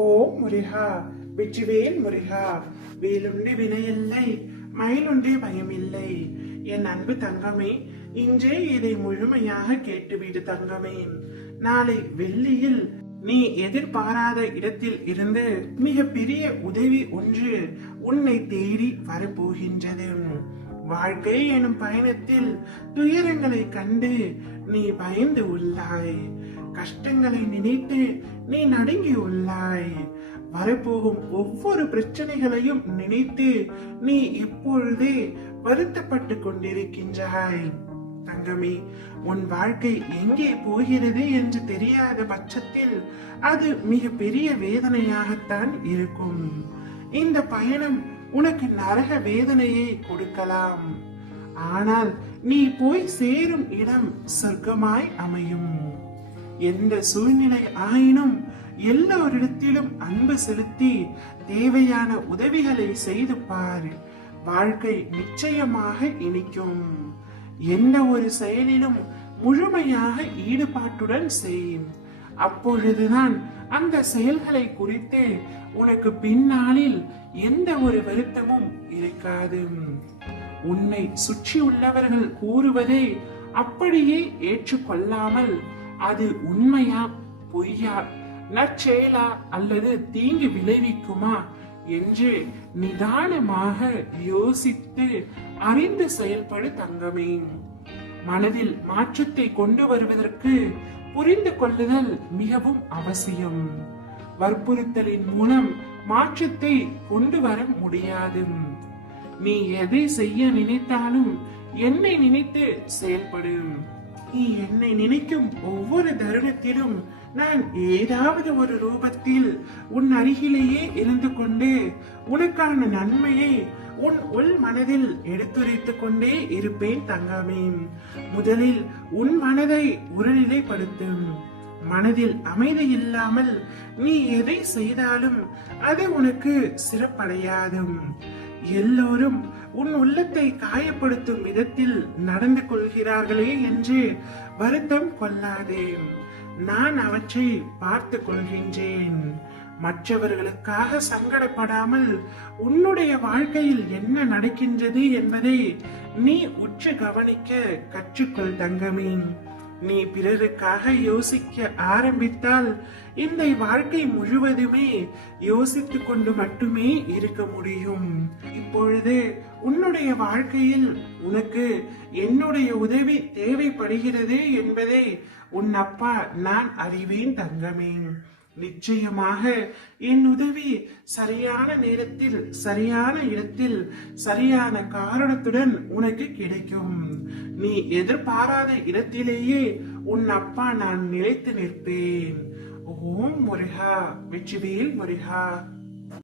ஓம் முருகா, வெற்றிவேல் முருகா. வேலுண்டு வினையில்லை, மயிலுண்டே பயமில்லை. என் அன்பு தங்கமே, இன்றே இதை முழுமையாக கேட்டுவிடு தங்கமே. நாளை வெள்ளியில் நீ எதிர்பாராத இடத்தில் இருந்து மிக பெரிய உதவி ஒன்று உன்னை தேடி வரப்போகின்றது. வாழ்க்கை எனும் பயணத்தில் துயரங்களை கண்டு நீ பயந்து உள்ளாய். கஷ்டங்களை நினைத்து நீ நடுங்கி உள்ளாய். வரப்போகும் ஒவ்வொரு பிரச்சனைகளையும் நினைத்து நீ இப்பொழுதே வருத்தப்பட்டு கொண்டிருக்கின்றாய். தங்கமே, உன் வாழ்க்கை எங்கே போகிறது என்று தெரியாத பட்சத்தில் அது மிக பெரிய வேதனையாகத்தான் இருக்கும். இந்த பயணம் உனக்கு நரக வேதனையை கொடுக்கலாம். ஆனால் நீ போய் சேரும் இடம் சொர்க்கமாய் அமையும். எந்த சூழ்நிலை ஆயினும் எல்லோரிடத்திலும் அன்பு செலுத்தி தேவையான உதவிகளை செய்து பார். வாழ்க்கை நிச்சயமாக இனிக்கும். எந்த ஒரு செயலிலும் முழுமையாக ஈடுபாட்டுடன் செய். அப்பொழுதுதான் அந்த செயல்களை குறித்து உனக்கு பின்னாளில் எந்த ஒரு வருத்தமும் இருக்காது. உன்னை சுற்றி உள்ளவர்கள் கூறுவதை அப்படியே ஏற்றுக்கொள்ளாமல் அது உண்மையா பொய்யா, நற்செயலா அல்லது தீங்கு விளைவிக்குமா என்று நிதானமாக யோசித்து அறிந்து செயல்படு தங்கமே. மனதில் மாற்றத்தை கொண்டு வருவதற்கு புரிந்து கொள்ளுதல் மிகவும் அவசியம். வற்புறுத்தலின் மூலம் மாற்றத்தை கொண்டு வர முடியாது. நீ எதை செய்ய நினைத்தாலும் என்னை நினைத்து செயல்படும். நீ என்னை நினைக்கும் ஒவ்வொரு தருணத்திலும் நான் ஏதாவது ஒரு ரூபத்தில் உன் அருகிலேயே இருந்து கொண்டு உனக்கான நன்மையை உன் உள் மனதில் எடுத்துரைத்துக் கொண்டே இருப்பேன் தங்கமே. முதலில் உன் மனதை ஒருநிலைப்படுத்தும். மனதில் அமைதி இல்லாமல் நீ எதை செய்தாலும் அது உனக்கு சிறப்படையாது. எல்லோரும் உன் உள்ளத்தை காயப்படுத்தும் விதத்தில் நடந்து கொள்கிறார்களே என்று வருத்தம் கொள்ளாதே. நான் அவற்றை பார்த்து கொள்கின்றேன். மற்றவர்களுக்காக சங்கடப்படாமல் உன்னுடைய வாழ்க்கையில் என்ன நடக்கின்றது என்பதை நீ உற்று கவனிக்க கற்றுக்கொள் தங்கமே. நீ பிறருக்காக யோசிக்க ஆரம்பித்தால் இந்த வாழ்க்கை முழுவதுமே யோசித்துக் கொண்டு மட்டுமே இருக்க முடியும். இப்பொழுது உன்னுடைய வாழ்க்கையில் உனக்கு என்னுடைய உதவி தேவைப்படுகிறது என்பதை உன் அப்பா நான் அறிவேன் தங்கமே. நிச்சயமாக என் உதவி சரியான நேரத்தில் சரியான இடத்தில் சரியான காரணத்துடன் உனக்கு கிடைக்கும். நீ எதிர்பாராத இடத்திலேயே உன் அப்பா நான் நிலைத்து நிற்பேன். ஓம் முருகா, வெற்றிவேல் முருகா.